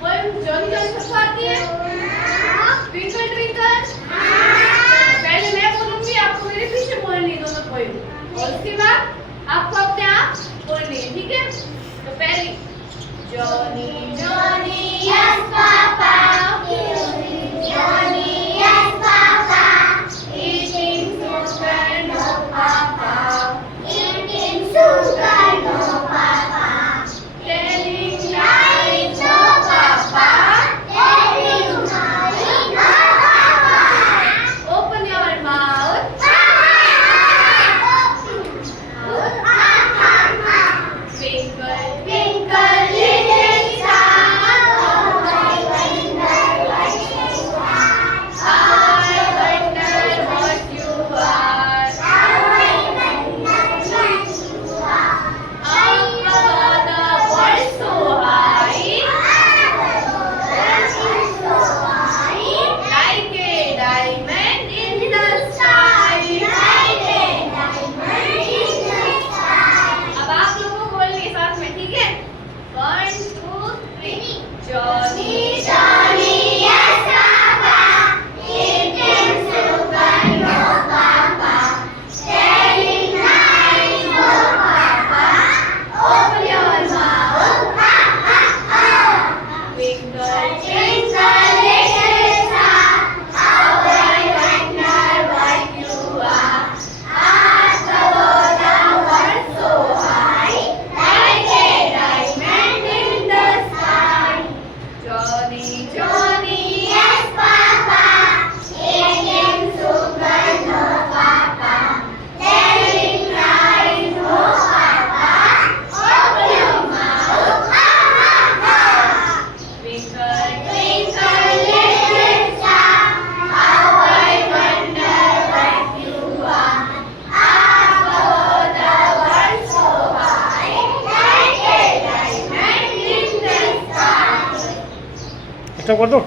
Poem Johnny Johnny सबको आती है? Twinkle twinkle? पहले मैं बोलूंगी, आपको मेरे पीछे बोलनी है दोनों पोएम, और उसके बाद आपको अपने आप बोलनी है, ठीक है? तो पहली Johnny Johnny yes papa, Johnny yes papa, eating sugar no papa, eating sugar no papa, telling lies no papa, telling lies no papa, open your mouth, twinkle twinkle little star, I wonder what you are, I wonder what you are, up above the world so high, like a diamond in the sky, अब आप लोगों को बोलने साथ में, ठीक है? 1 2 3 Johnny Johnny yes papa, eating sugar no papa, telling lies no papa, open your mouth, twinkle twinkle little star, how I wonder what you are, up above the world so high, like a diamond in the sky. Johnny, Johnny, yes papa, eating sugar no papa, telling lies no papa, open your mouth, twinkle twinkle little star, how I wonder what you are, up above the world so high, like a diamond in the sky. Stop कर दो।